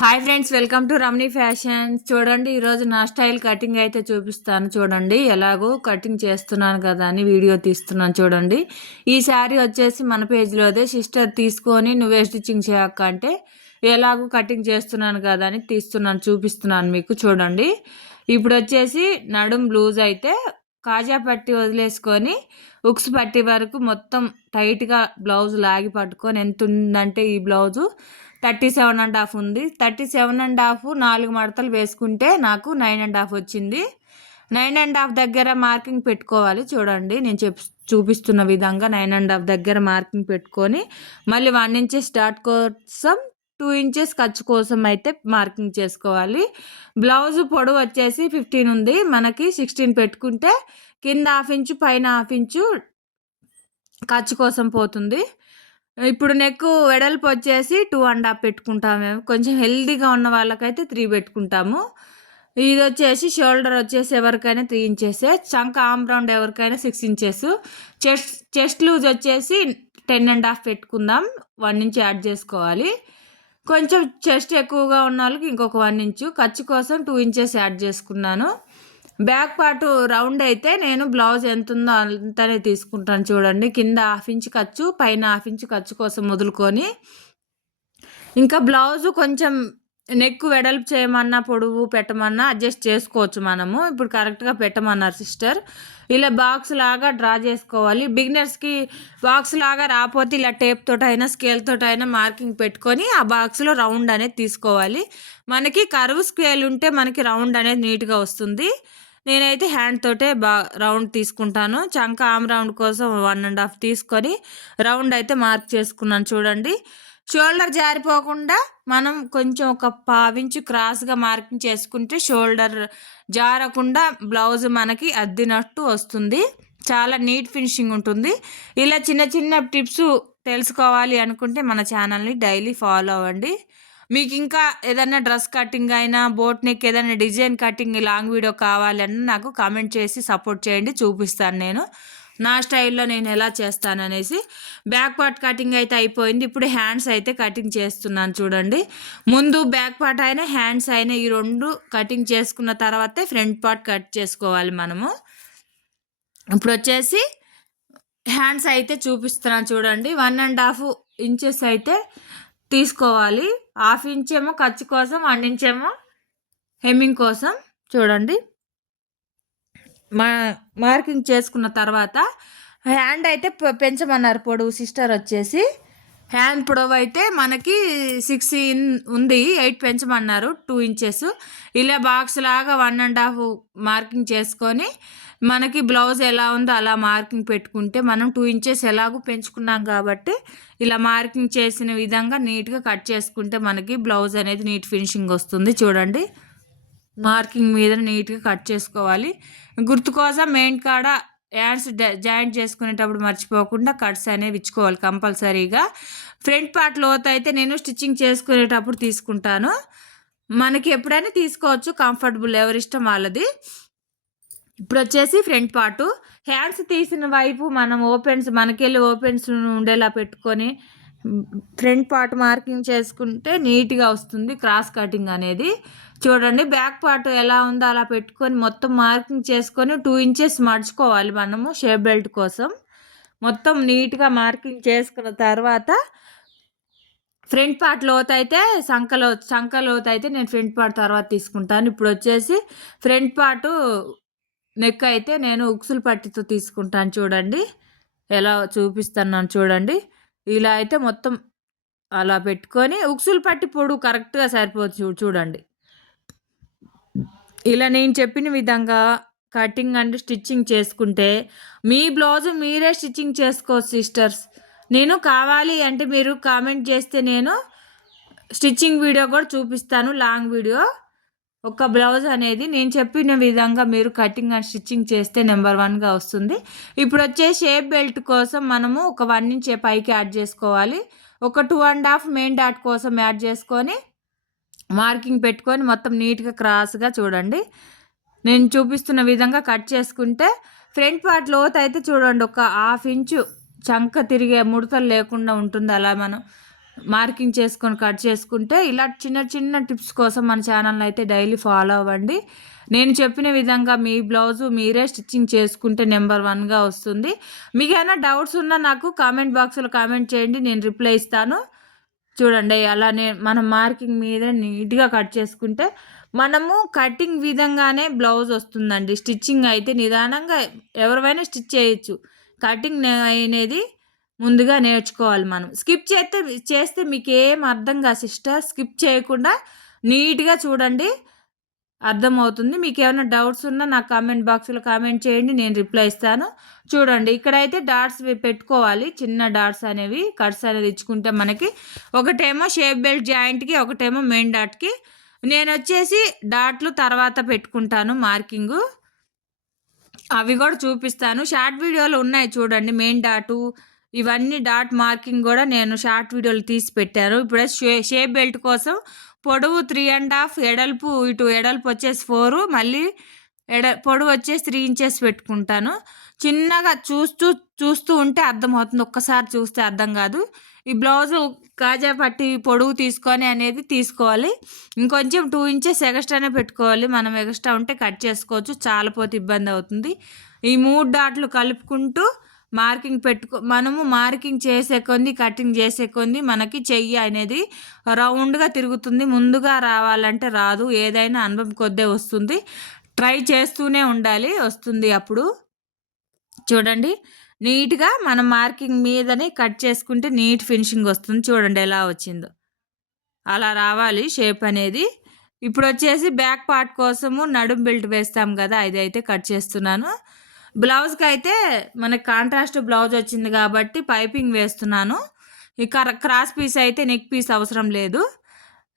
Hi friends welcome to Ramani fashion చూడండి ఈరోజు నా స్టైల్ కటింగ్ అయితే చూపిస్తాను చూడండి. ఎలాగో కటింగ్ చేస్తున్నాను కదా అని వీడియో తీస్తున్నాను చూడండి. ఈ శారీ వచ్చేసి మన పేజ్లోదే. సిస్టర్ తీసుకొని నువ్వే స్టిచ్చింగ్ చేయక అంటే ఎలాగో కటింగ్ చేస్తున్నాను కదా అని తీస్తున్నాను చూపిస్తున్నాను మీకు చూడండి. ఇప్పుడు వచ్చేసి నడుం లూజ్ అయితే కాజా పట్టి వదిలేసుకొని ఉక్స్ పట్టి వరకు మొత్తం టైట్గా బ్లౌజ్ లాగి పట్టుకొని ఎంత ఉందంటే ఈ blouse thirty seven and half ఉంది. థర్టీ సెవెన్ అండ్ హాఫ్ నాలుగు మడతలు వేసుకుంటే నాకు నైన్ అండ్ హాఫ్ వచ్చింది. నైన్ అండ్ హాఫ్ దగ్గర మార్కింగ్ పెట్టుకోవాలి చూడండి. నేను చెప్ చూపిస్తున్న విధంగా నైన్ అండ్ హాఫ్ దగ్గర మార్కింగ్ పెట్టుకొని మళ్ళీ వన్ ఇంచెస్ డాట్ కోసం టూ ఇంచెస్ ఖర్చు కోసం అయితే మార్కింగ్ చేసుకోవాలి. బ్లౌజ్ పొడవు వచ్చేసి ఫిఫ్టీన్ ఉంది. మనకి సిక్స్టీన్ పెట్టుకుంటే కింద హాఫ్ ఇంచు పైన హాఫ్ ఇంచు ఖర్చు కోసం పోతుంది. ఇప్పుడు నెక్ వెడల్పు వచ్చేసి టూ అండ్ హాఫ్ పెట్టుకుంటాము మేము. కొంచెం హెల్దీగా ఉన్న వాళ్ళకైతే త్రీ పెట్టుకుంటాము. ఇది వచ్చేసి షోల్డర్ వచ్చేసి ఎవరికైనా త్రీ ఇంచెస్. చంక ఆమ్ రౌండ్ ఎవరికైనా six inches. Chest chest loose వచ్చేసి టెన్ అండ్ హాఫ్ పెట్టుకుందాం. వన్ ఇంచ్ యాడ్ చేసుకోవాలి. కొంచెం చెస్ట్ ఎక్కువగా ఉన్న వాళ్ళకి ఇంకొక వన్ ఇంచు ఖర్చు కోసం టూ ఇంచెస్ యాడ్ చేసుకున్నాను. బ్యాక్ పార్ట్ రౌండ్ అయితే నేను బ్లౌజ్ ఎంత ఉందో అంతనే తీసుకుంటాను చూడండి. కింద హాఫ్ ఇంచ్ ఖర్చు పైన హాఫ్ ఇంచ్ ఖర్చు కోసం వదులుకొని ఇంకా బ్లౌజు కొంచెం నెక్ వెడల్పు చేయమన్నా పొడవు పెట్టమన్నా అడ్జస్ట్ చేసుకోవచ్చు మనము. ఇప్పుడు కరెక్ట్గా పెట్టమన్నారు సిస్టర్ ఇలా బాక్స్ లాగా డ్రా చేసుకోవాలి. బిగినర్స్కి బాక్స్ లాగా రాకపోతే ఇలా టేప్ తోటైనా స్కేల్ తోటైనా మార్కింగ్ పెట్టుకొని ఆ బాక్స్లో రౌండ్ అనేది తీసుకోవాలి. మనకి కరువు స్కేల్ ఉంటే మనకి రౌండ్ అనేది నీట్గా వస్తుంది. నేనైతే హ్యాండ్ తోటే బా రౌండ్ తీసుకుంటాను. చంక ఆమ్ రౌండ్ కోసం వన్ అండ్ హాఫ్ తీసుకొని రౌండ్ అయితే మార్క్ చేసుకున్నాను. చూడండి. షోల్డర్ జారిపోకుండా మనం కొంచెం ఒక పావించు క్రాస్గా మార్కింగ్ చేసుకుంటే షోల్డర్ జారకుండా బ్లౌజ్ మనకి అద్దినట్టు వస్తుంది. చాలా నీట్ ఫినిషింగ్ ఉంటుంది. ఇలా చిన్న చిన్న టిప్స్ తెలుసుకోవాలి అనుకుంటే మన ఛానల్ని డైలీ ఫాలో అవ్వండి. మీకు ఇంకా ఏదైనా డ్రెస్ కటింగ్ అయినా బోట్ నెక్ ఏదైనా డిజైన్ కటింగ్ లాంగ్ వీడియో కావాలని నాకు కామెంట్ చేసి సపోర్ట్ చేయండి. చూపిస్తాను నేను. నా స్టైల్లో నేను ఎలా చేస్తాను అనేసి బ్యాక్ పార్ట్ కటింగ్ అయితే అయిపోయింది. ఇప్పుడు హ్యాండ్స్ అయితే కటింగ్ చేస్తున్నాను చూడండి. ముందు బ్యాక్ పార్ట్ అయినా హ్యాండ్స్ అయినా ఈ రెండు కటింగ్ చేసుకున్న తర్వాతే ఫ్రంట్ పార్ట్ కట్ చేసుకోవాలి మనము. ఇప్పుడు వచ్చేసి హ్యాండ్స్ అయితే చూపిస్తున్నాను చూడండి. వన్ అండ్ హాఫ్ ఇంచెస్ అయితే తీసుకోవాలి. హాఫ్ ఇంచ్ ఏమో ఖర్చు కోసం వన్ ఇంచ్ ఏమో హెమ్మింగ్ కోసం చూడండి. మా మార్కింగ్ చేసుకున్న తర్వాత హ్యాండ్ అయితే పెంచమన్నారు పొడవు సిస్టర్ వచ్చేసి. హ్యాండ్ పొడవు అయితే మనకి సిక్స్ ఇన్ ఉంది ఎయిట్ పెంచమన్నారు టూ ఇంచెస్. ఇలా బాక్స్ లాగా వన్ అండ్ హాఫ్ మార్కింగ్ చేసుకొని మనకి బ్లౌజ్ ఎలా ఉందో అలా మార్కింగ్ పెట్టుకుంటే మనం టూ ఇంచెస్ ఎలాగో పెంచుకున్నాం కాబట్టి ఇలా మార్కింగ్ చేసిన విధంగా నీట్గా కట్ చేసుకుంటే మనకి బ్లౌజ్ అనేది నీట్ ఫినిషింగ్ వస్తుంది. చూడండి. మార్కింగ్ మీద నీట్గా కట్ చేసుకోవాలి. గుర్తు కోసం మెయిన్ కాడ హ్యాండ్స్ జాయింట్ చేసుకునేటప్పుడు మర్చిపోకుండా కట్స్ అనేవి ఇచ్చుకోవాలి కంపల్సరీగా. ఫ్రంట్ పార్ట్ లోత్ అయితే నేను స్టిచ్చింగ్ చేసుకునేటప్పుడు తీసుకుంటాను. మనకి ఎప్పుడైనా తీసుకోవచ్చు కంఫర్టబుల్ ఎవరిష్టం వాళ్ళది. ఇప్పుడు వచ్చేసి ఫ్రంట్ పార్టు. హ్యాండ్స్ తీసిన వైపు మనం ఓపెన్స్ మనకెళ్ళి ఓపెన్స్ ఉండేలా పెట్టుకొని ఫ్రంట్ పార్ట్ మార్కింగ్ చేసుకుంటే నీట్గా వస్తుంది. క్రాస్ కటింగ్ అనేది. చూడండి బ్యాక్ పార్ట్ ఎలా ఉందో అలా పెట్టుకొని మొత్తం మార్కింగ్ చేసుకొని టూ ఇంచెస్ మడుచుకోవాలి మనము షేప్ బెల్ట్ కోసం. మొత్తం నీట్గా మార్కింగ్ చేసుకున్న తర్వాత ఫ్రంట్ పార్ట్ లోత్ అయితే సంకలో సంక లోత్ అయితే నేను ఫ్రంట్ పార్ట్ తర్వాత తీసుకుంటాను. ఇప్పుడు వచ్చేసి ఫ్రంట్ పార్టు నెక్ అయితే నేను ఉక్సులు పట్టితో తీసుకుంటాను చూడండి. ఎలా చూపిస్తున్నాను చూడండి. ఇలా అయితే మొత్తం అలా పెట్టుకొని ఉక్సులు పట్టి పొడు కరెక్ట్గా సరిపోతుంది చూడండి. ఇలా నేను చెప్పిన విధంగా కటింగ్ అండ్ స్టిచ్చింగ్ చేసుకుంటే మీ బ్లౌజ్ మీరే స్టిచ్చింగ్ చేసుకోవచ్చు సిస్టర్స్. నేను కావాలి అంటే మీరు కామెంట్ చేస్తే నేను స్టిచ్చింగ్ వీడియో కూడా చూపిస్తాను లాంగ్ వీడియో. ఒక బ్లౌజ్ అనేది నేను చెప్పిన విధంగా మీరు కటింగ్ అండ్ స్టిచ్చింగ్ చేస్తే నెంబర్ వన్గా వస్తుంది. ఇప్పుడు వచ్చే షేప్ బెల్ట్ కోసం మనము ఒక వన్ ఇంచ్ పైకి యాడ్ చేసుకోవాలి. ఒక two and half main dot కోసం యాడ్ చేసుకొని మార్కింగ్ పెట్టుకొని మొత్తం నీట్గా క్రాస్గా చూడండి. నేను చూపిస్తున్న విధంగా కట్ చేసుకుంటే ఫ్రంట్ పార్ట్ లోత్ అయితే చూడండి ఒక హాఫ్ ఇంచు చంక తిరిగే ముడతలు లేకుండా ఉంటుంది అలా మనం. మార్కింగ్ చేసుకొని కట్ చేసుకుంటే ఇలా చిన్న చిన్న టిప్స్ కోసం మన ఛానల్ అయితే డైలీ ఫాలో అవ్వండి. నేను చెప్పిన విధంగా మీ బ్లౌజు మీరే స్టిచ్చింగ్ చేసుకుంటే నెంబర్ వన్గా వస్తుంది. మీకు ఏమైనా డౌట్స్ ఉన్నా నాకు కామెంట్ బాక్స్లో కామెంట్ చేయండి నేను రిప్లై ఇస్తాను. చూడండి అలానే మనం మార్కింగ్ మీద నీట్గా కట్ చేసుకుంటే మనము కటింగ్ విధంగానే బ్లౌజ్ వస్తుందండి. స్టిచ్చింగ్ అయితే నిదానంగా ఎవరివైనా స్టిచ్ చేయొచ్చు. కటింగ్ అనేది ముందుగా నేర్చుకోవాలి మనం. స్కిప్ చేస్తే చేస్తే మీకు ఏం అర్థం కాదు సిస్టర్. స్కిప్ చేయకుండా నీట్గా చూడండి అర్థమవుతుంది. మీకు ఏమైనా డౌట్స్ ఉన్నా నాకు కామెంట్ బాక్స్లో కామెంట్ చేయండి నేను రిప్లై ఇస్తాను. చూడండి ఇక్కడైతే డాట్స్ పెట్టుకోవాలి. చిన్న డాట్స్ అనేవి కట్స్ అనేది ఇచ్చుకుంటే మనకి ఒకటేమో షేప్ బెల్ట్ జాయింట్కి ఒకటేమో మెయిన్ డాట్కి. నేను వచ్చేసి డాట్లు తర్వాత పెట్టుకుంటాను మార్కింగు. అవి కూడా చూపిస్తాను. షార్ట్ వీడియోలు ఉన్నాయి చూడండి మెయిన్ డాటు ఇవన్నీ డాట్ మార్కింగ్ కూడా నేను షార్ట్ వీడియోలు తీసి పెట్టాను. ఇప్పుడే షే షేప్ బెల్ట్ కోసం పొడవు త్రీ అండ్ హాఫ్ ఎడల్పు ఇటు ఎడల్పు వచ్చేసి ఫోరు మళ్ళీ ఎడ పొడవు వచ్చేసి త్రీ ఇంచెస్ పెట్టుకుంటాను. చిన్నగా చూస్తూ చూస్తూ ఉంటే అర్థమవుతుంది. ఒక్కసారి చూస్తే అర్థం కాదు. ఈ బ్లౌజు కాజా పట్టి పొడవు తీసుకొని అనేది తీసుకోవాలి. ఇంకొంచెం టూ ఇంచెస్ ఎక్స్ట్రానే పెట్టుకోవాలి. మనం ఎక్స్ట్రా ఉంటే కట్ చేసుకోవచ్చు. చాలా పోతే ఇబ్బంది అవుతుంది. ఈ మూడు డాట్లు కలుపుకుంటూ మార్కింగ్ పెట్టుకో మనము మార్కింగ్ చేసే కొంది కటింగ్ చేసే కొంది మనకి చెయ్యి అనేది రౌండ్గా తిరుగుతుంది. ముందుగా రావాలంటే రాదు. ఏదైనా అనుభవం కొద్దే వస్తుంది. ట్రై చేస్తూనే ఉండాలి. వస్తుంది అప్పుడు. చూడండి. నీట్గా మనం మార్కింగ్ మీదని కట్ చేసుకుంటే నీట్ ఫినిషింగ్ వస్తుంది. చూడండి ఎలా వచ్చిందో. అలా రావాలి షేప్ అనేది. ఇప్పుడు వచ్చేసి బ్యాక్ పార్ట్ కోసము నడుం బెల్ట్ వేస్తాం కదా అది అయితే కట్ చేస్తున్నాను. బ్లౌజ్కి అయితే మనకి కాంట్రాస్ట్ బ్లౌజ్ వచ్చింది కాబట్టి పైపింగ్ వేస్తున్నాను. ఈ క్రాస్ పీస్ అయితే నెక్ పీస్ అవసరం లేదు.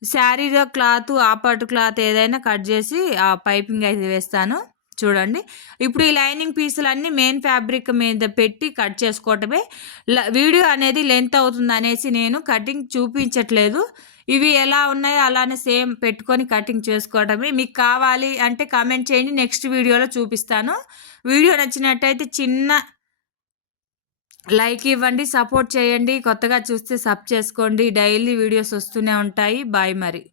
శారీలో క్లాత్ ఆపర్ట్ క్లాత్ ఏదైనా కట్ చేసి ఆ పైపింగ్ అయితే వేస్తాను. చూడండి. ఇప్పుడు ఈ లైనింగ్ పీసులన్నీ మెయిన్ ఫ్యాబ్రిక్ మీద పెట్టి కట్ చేసుకోవటమే. వీడియో అనేది లెంత్ అవుతుంది అనేసి నేను కటింగ్ చూపించట్లేదు. ఇవి ఎలా ఉన్నాయో అలానే సేమ్ పెట్టుకొని కటింగ్ చేసుకోవటమే మీకు కావాలి అంటే కామెంట్ చేయండి. నెక్స్ట్ వీడియోలో చూపిస్తాను. వీడియో నచ్చినట్టయితే చిన్న లైక్ ఇవ్వండి. సపోర్ట్ చేయండి. కొత్తగా చూస్తే సబ్ చేసుకోండి. డైలీ వీడియోస్ వస్తూనే ఉంటాయి. బాయ్ మరి.